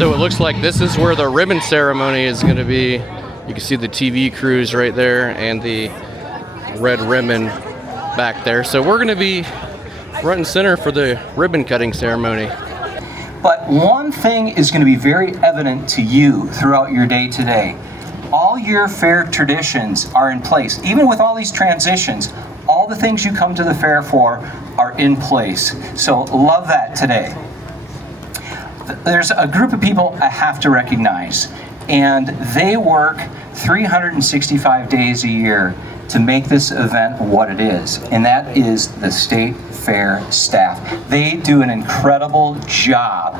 So it looks like this is where the ribbon ceremony is going to be. You can see the TV crews right there and the red ribbon back there. So we're going to be front and center for the ribbon cutting ceremony. But one thing is going to be very evident to you throughout your day today. All your fair traditions are in place. Even with all these transitions, all the things you come to the fair for are in place. So love that today. There's a group of people I have to recognize, and they work 365 days a year to make this event what it is, and that is the State Fair staff. They do an incredible job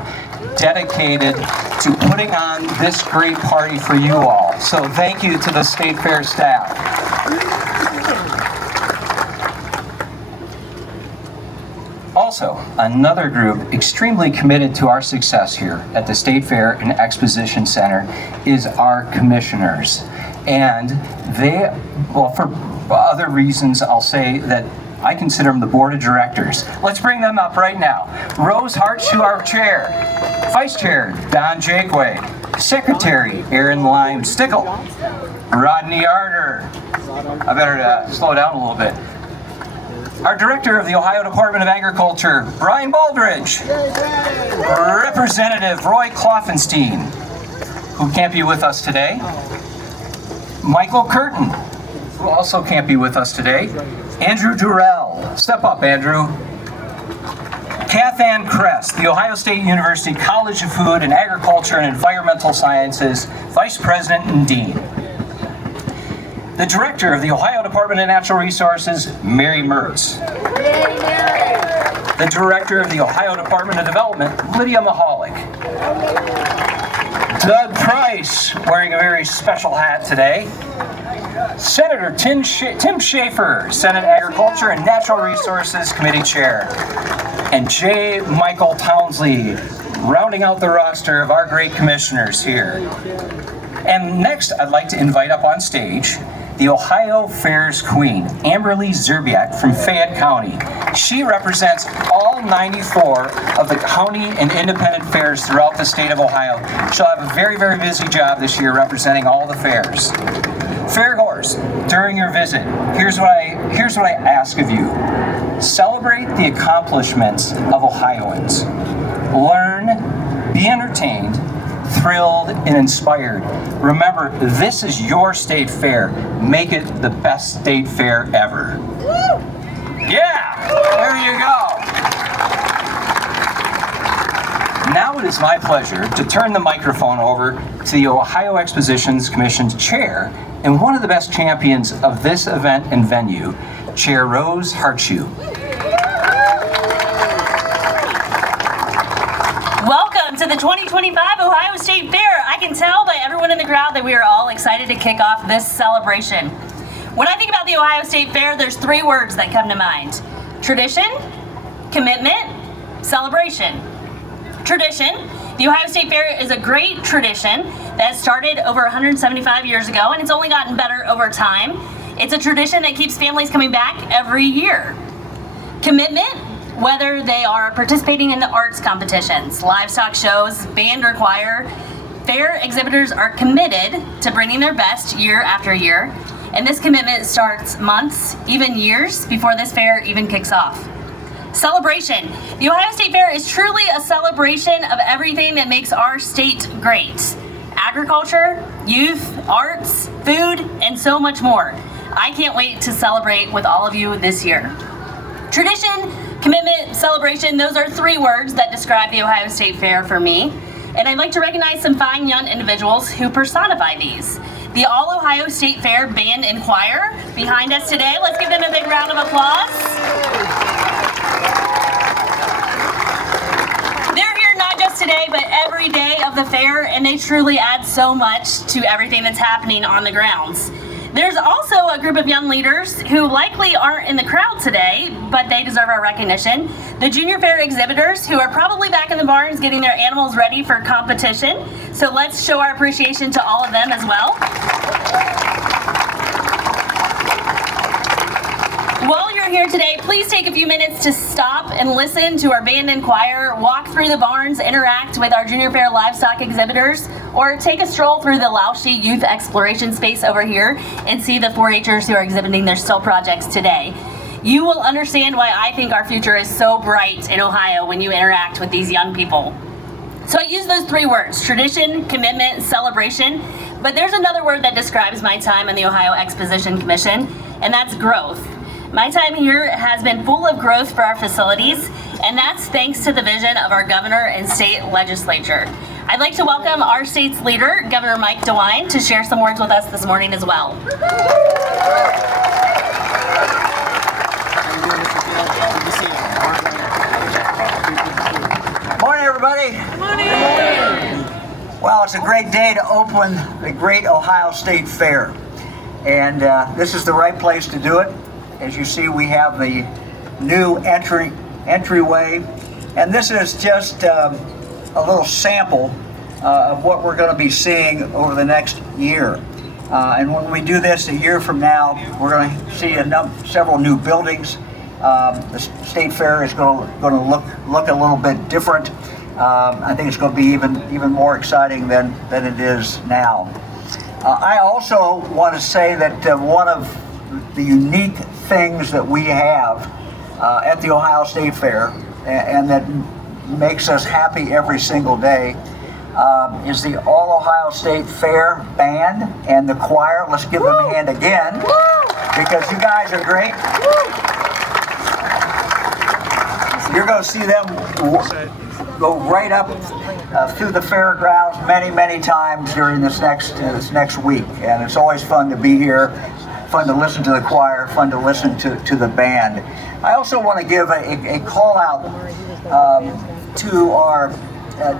dedicated to putting on this great party for you all. So thank you to the State Fair staff. Also, another group extremely committed to our success here at the State Fair and Exposition Center is our commissioners. And they, well, for other reasons, I'll say that I consider them the board of directors. Let's bring them up right now. Rose Hartshoe, our chair. Vice Chair, Don Jakeway. Secretary, Aaron Lime Stickle. Rodney Arter. I better slow down a little bit. Our Director of the Ohio Department of Agriculture, Brian Baldridge. Representative Roy Kloffenstein, who can't be with us today. Michael Curtin, who also can't be with us today. Andrew Durrell. Step up, Andrew. Kath Ann Kress, the Ohio State University College of Food and Agriculture and Environmental Sciences Vice President and Dean. The Director of the Ohio Department of Natural Resources, Mary Mertz. The Director of the Ohio Department of Development, Lydia Mahalik. Doug Price, wearing a very special hat today. Senator Tim Schaefer, Senate Agriculture and Natural Resources Committee Chair. And J. Michael Townsley, rounding out the roster of our great commissioners here. And next, I'd like to invite up on stage the Ohio Fair's Queen, Amberly Zerbiak from Fayette County. She represents all 94 of the county and independent fairs throughout the state of Ohio. She'll have a very, very busy job this year representing all the fairs. Fairgoers, during your visit, here's what I ask of you. Celebrate the accomplishments of Ohioans. Learn, be entertained, thrilled, and inspired. Remember, this is your state fair. Make it the best state fair ever. Yeah, there you go. Now it is my pleasure to turn the microphone over to the Ohio Expositions Commission's chair and one of the best champions of this event and venue, Chair Rose Hartshoe. Welcome to the 2025 Ohio State Fair. I can tell by everyone in the crowd that we are all excited to kick off this celebration. When I think about the Ohio State Fair, there's three words that come to mind: tradition, commitment, celebration. Tradition. The Ohio State Fair is a great tradition that started over 175 years ago, and it's only gotten better over time. It's a tradition that keeps families coming back every year. Commitment, whether they are participating in the arts competitions, livestock shows, band or choir, fair exhibitors are committed to bringing their best year after year, and this commitment starts months, even years, before this fair even kicks off. Celebration. The Ohio State Fair is truly a celebration of everything that makes our state great. Agriculture, youth, arts, food, and so much more. I can't wait to celebrate with all of you this year. Tradition, commitment, celebration, those are three words that describe the Ohio State Fair for me. And I'd like to recognize some fine young individuals who personify these. The All Ohio State Fair Band and Choir behind us today. Let's give them a big round of applause. They're here not just today, but every day of the fair, and they truly add so much to everything that's happening on the grounds. There's also a group of young leaders who likely aren't in the crowd today, but they deserve our recognition. The Junior Fair exhibitors, who are probably back in the barns getting their animals ready for competition. So let's show our appreciation to all of them as well. While you're here today, please take a few minutes to stop and listen to our band and choir, walk through the barns, interact with our Junior Fair livestock exhibitors, or take a stroll through the Lauschie Youth Exploration Space over here and see the 4-Hers who are exhibiting their still projects today. You will understand why I think our future is so bright in Ohio when you interact with these young people. So I use those 3 words, tradition, commitment, celebration, but there's another word that describes my time in the Ohio Exposition Commission, and that's growth. My time here has been full of growth for our facilities, and that's thanks to the vision of our governor and state legislature. I'd like to welcome our state's leader, Governor Mike DeWine, to share some words with us this morning as well. Morning, everybody. Morning. Well, it's a great day to open the great Ohio State Fair, and this is the right place to do it. As you see, we have the new entryway, and this is just a little sample of what we're going to be seeing over the next year. And when we do this a year from now, we're going to see several new buildings. The State Fair is going to look a little bit different. I think it's going to be even more exciting than it is now. I also want to say that one of the unique things that we have at the Ohio State Fair, and that makes us happy every single day, is the All Ohio State Fair band and the choir. Let's give them a hand again, because you guys are great. You're going to see them go right up through the fairgrounds many times during this next week, and it's always fun to be here, fun to listen to the choir, fun to listen to the band. I also want to give a call out to our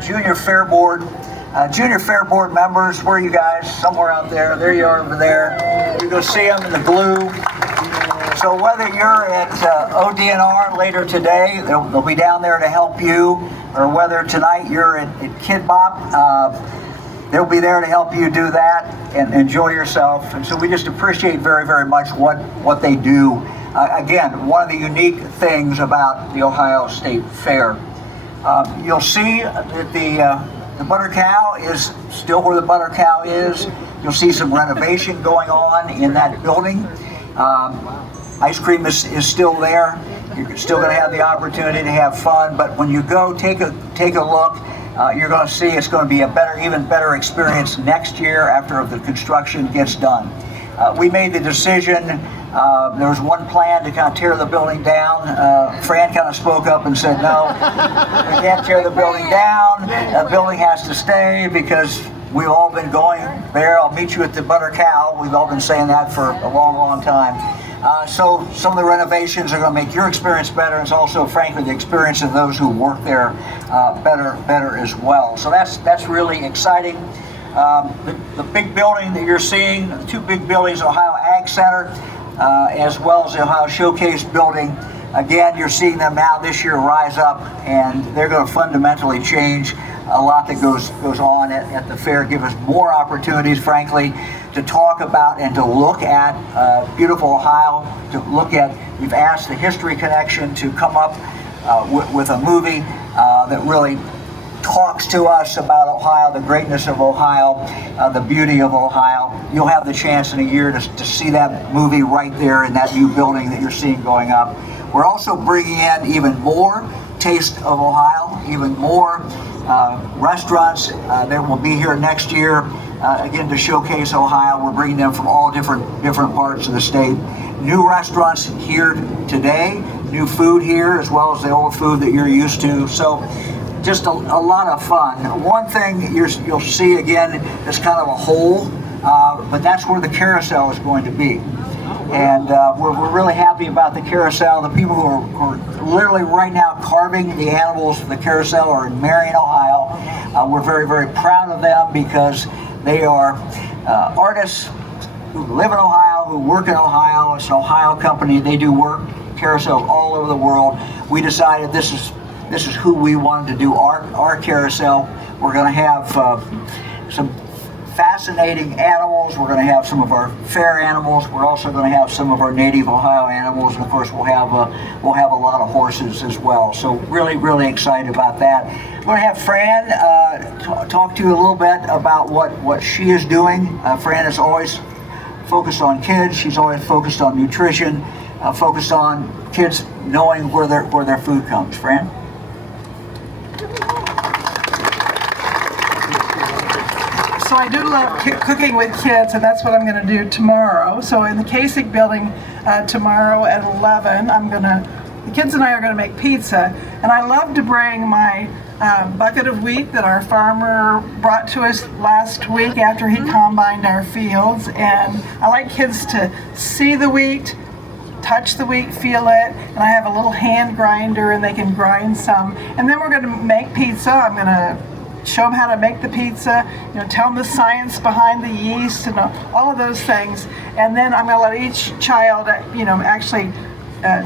Junior Fair Board. Junior Fair Board members, where are you guys? Somewhere out there. There you are over there. You go see them in the blue. So whether you're at ODNR later today, they'll be down there to help you, or whether tonight you're at Kid Bop, they'll be there to help you do that and enjoy yourself. And so we just appreciate very much what they do. Again, one of the unique things about the Ohio State Fair. You'll see that the Butter Cow is still where the Butter Cow is. You'll see some renovation going on in that building. Ice cream is still there. You're still going to have the opportunity to have fun, but when you go take a look, you're going to see it's going to be even better experience next year after the construction gets done. We made the decision, there was one plan to kind of tear the building down. Fran kind of spoke up and said, no, we can't tear the building down. That building has to stay because we've all been going there. I'll meet you at the Butter Cow. We've all been saying that for a long time. So some of the renovations are going to make your experience better. It's also, frankly, the experience of those who work there better as well. So that's really exciting. The big building that you're seeing, the 2 big buildings, Ohio Ag Center, as well as the Ohio Showcase building. Again, you're seeing them now this year rise up, and they're going to fundamentally change a lot that goes on at the fair, give us more opportunities, frankly, to talk about and to look at beautiful Ohio, to look at, we've asked the History Connection to come up with a movie that really talks to us about Ohio, the greatness of Ohio, the beauty of Ohio. You'll have the chance in a year to see that movie right there in that new building that you're seeing going up. We're also bringing in even more Taste of Ohio, even more restaurants that will be here next year, again, to showcase Ohio. We're bringing them from all different parts of the state. New restaurants here today, new food here, as well as the old food that you're used to. So just a lot of fun. One thing you'll see again is kind of a hole, but that's where the carousel is going to be. And we're really happy about the carousel. The people who are literally right now carving the animals for the carousel are in Marion, Ohio. We're very proud of them because they are artists who live in Ohio, who work in Ohio. It's an Ohio company. They do work carousels all over the world. We decided this is who we wanted to do our carousel. We're going to have some fascinating animals. We're going to have some of our fair animals. We're also going to have some of our native Ohio animals, and of course we'll have a lot of horses as well. So really excited about that. We're going to have Fran talk to you a little bit about what she is doing. Fran is always focused on kids. She's always focused on nutrition, focused on kids knowing where their food comes. Fran? So I do love cooking with kids, and that's what I'm going to do tomorrow. So in the Kasich building tomorrow at 11, the kids and I are going to make pizza. And I love to bring my bucket of wheat that our farmer brought to us last week after he combined our fields. And I like kids to see the wheat, touch the wheat, feel it, and I have a little hand grinder and they can grind some. And then we're going to make pizza. I'm going to show them how to make the pizza, tell them the science behind the yeast and all of those things. And then I'm going to let each child, actually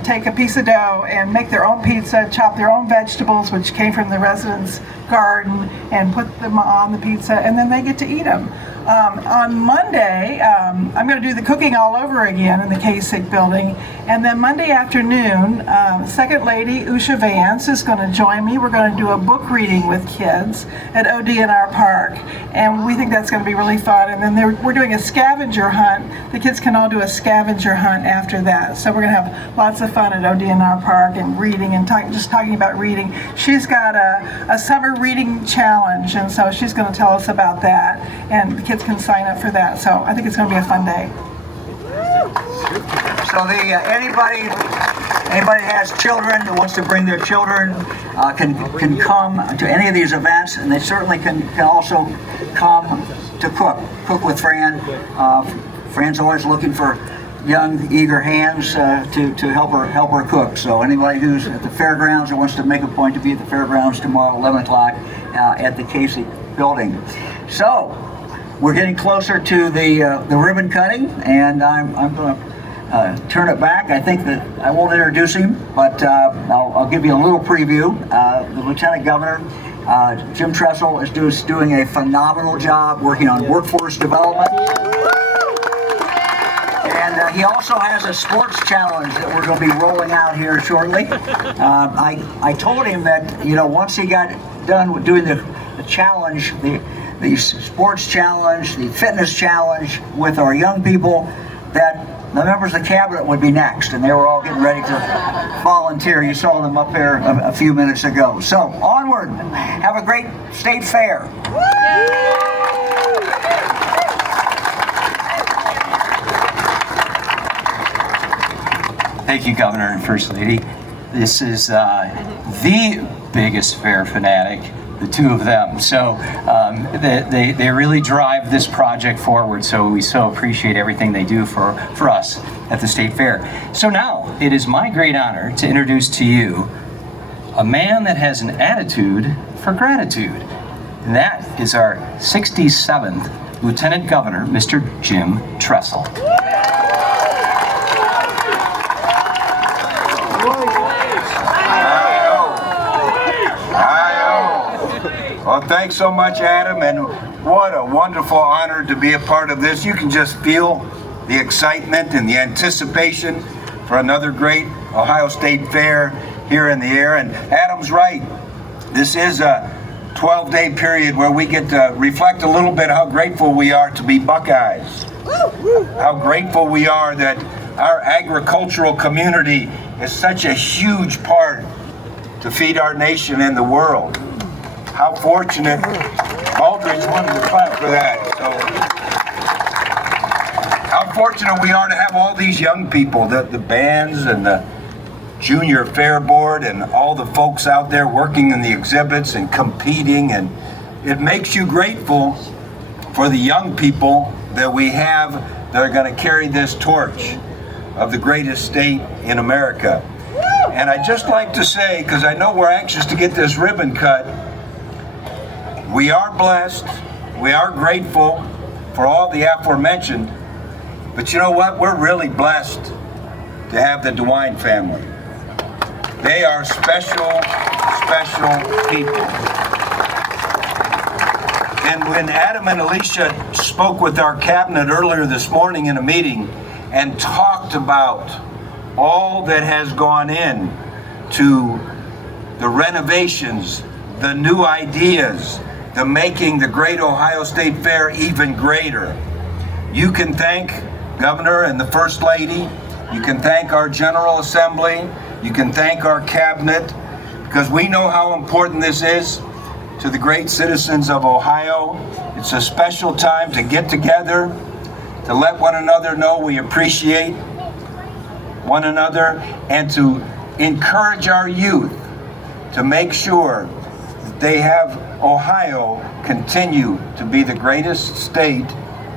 take a piece of dough and make their own pizza, chop their own vegetables, which came from the residents' garden, and put them on the pizza, and then they get to eat them. On Monday, I'm going to do the cooking all over again in the Kasich building. And then Monday afternoon, Second Lady Usha Vance is going to join me. We're going to do a book reading with kids at ODNR Park. And we think that's going to be really fun. And then we're doing a scavenger hunt. The kids can all do a scavenger hunt after that. So we're going to have lots of fun at ODNR Park and reading and just talking about reading. She's got a summer reading challenge, and so she's going to tell us about that. And the kids can sign up for that. So I think it's going to be a fun day. So anybody has children who wants to bring their children can come to any of these events, and they certainly can also come to cook with Fran. Fran's always looking for young, eager hands to help her cook. So anybody who's at the fairgrounds or wants to make a point to be at the fairgrounds tomorrow, 11 o'clock at the Kasich building. So we're getting closer to the ribbon cutting, and I'm going to turn it back. I think that I won't introduce him, but I'll give you a little preview. The Lieutenant Governor, Jim Tressel, is doing a phenomenal job working on workforce development. And he also has a sports challenge that we're going to be rolling out here shortly. I told him that, once he got done with doing the challenge, the sports challenge, the fitness challenge with our young people, that the members of the cabinet would be next, and they were all getting ready to volunteer. You saw them up here a few minutes ago. So onward, have a great state fair. Thank you, Governor and First Lady. This is the biggest fair fanatic, the two of them. So they really drive this project forward, so we so appreciate everything they do for us at the State Fair. So now, it is my great honor to introduce to you a man that has an attitude for gratitude. And that is our 67th Lieutenant Governor, Mr. Jim Tressel. Well, thanks so much, Adam, and what a wonderful honor to be a part of this. You can just feel the excitement and the anticipation for another great Ohio State Fair here in the air. And Adam's right. This is a 12-day period where we get to reflect a little bit how grateful we are to be Buckeyes. How grateful we are that our agricultural community is such a huge part to feed our nation and the world. How fortunate. Aldridge wanted to clap for that. So, how fortunate we are to have all these young people, the bands and the Junior Fair Board and all the folks out there working in the exhibits and competing. And it makes you grateful for the young people that we have that are going to carry this torch of the greatest state in America. And I'd just like to say, because I know we're anxious to get this ribbon cut, we are blessed, we are grateful for all the aforementioned, but you know what? We're really blessed to have the DeWine family. They are special, special people. And when Adam and Alicia spoke with our cabinet earlier this morning in a meeting and talked about all that has gone in to the renovations, the new ideas, the making the great Ohio State Fair even greater, you can thank Governor and the First Lady, you can thank our General Assembly, you can thank our cabinet, because we know how important this is to the great citizens of Ohio. It's a special time to get together, to let one another know we appreciate one another, and to encourage our youth to make sure that they have Ohio continue to be the greatest state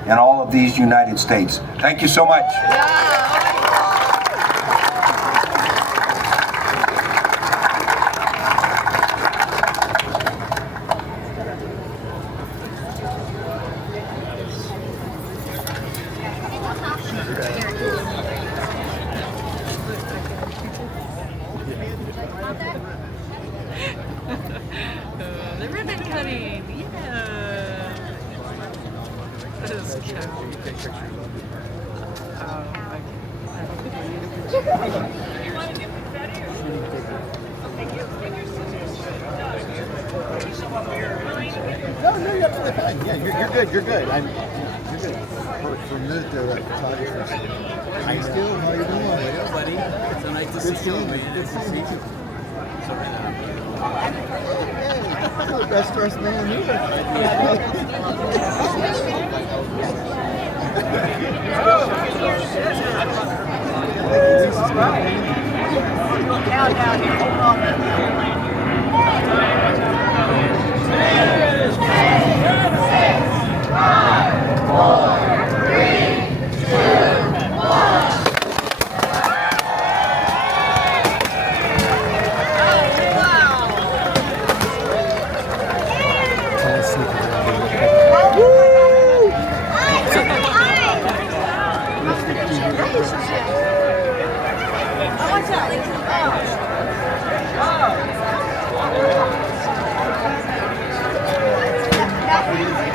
in all of these United States. Thank you so much. The ribbon cutting, yeah. That is cute. No, you're absolutely fine. Yeah, you're good. You're good. You're good. For a minute there, that photographer. Hi, Stu. How you doing? Hey, buddy. It's so nice to see you, man. Good Nice to see you. Hey, you're the best dressed man here. Countdown here. Hold on a minute. 5, 4, 3, 2, 1. Oh.